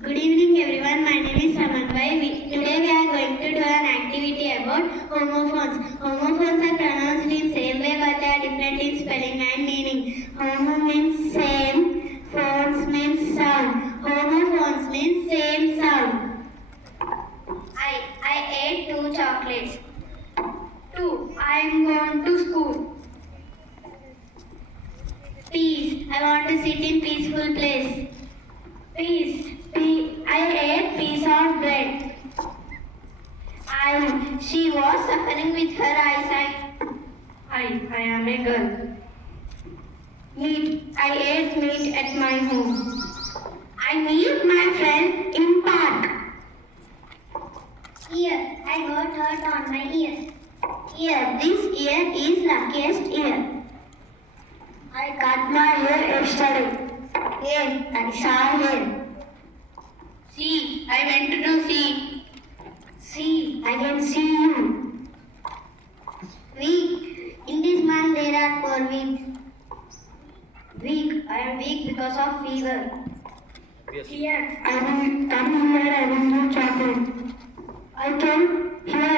Good evening everyone, my name is Samanvai. Today we are going to do an activity about homophones. Homophones are pronounced in same way but they are different in spelling and meaning. Homo means same, phones means sound. Homophones means same sound. I ate 2 chocolates. 2. I am going to school. Peace. I want to sit in peaceful place. Peace. I ate piece of bread. She was suffering with her eyesight. I am a girl. Meat. I ate meat at my home. I meet my friend in park. Ear. I got hurt on my ear. Ear. This ear is luckiest ear. I cut my hair yesterday. Hair. I saw hair. See, I went to see. See, I can see you. Week. In this month there are 4 weeks. Weak. I am weak because of fever. Yes. Here. I will come here. I will do chocolate. I came here.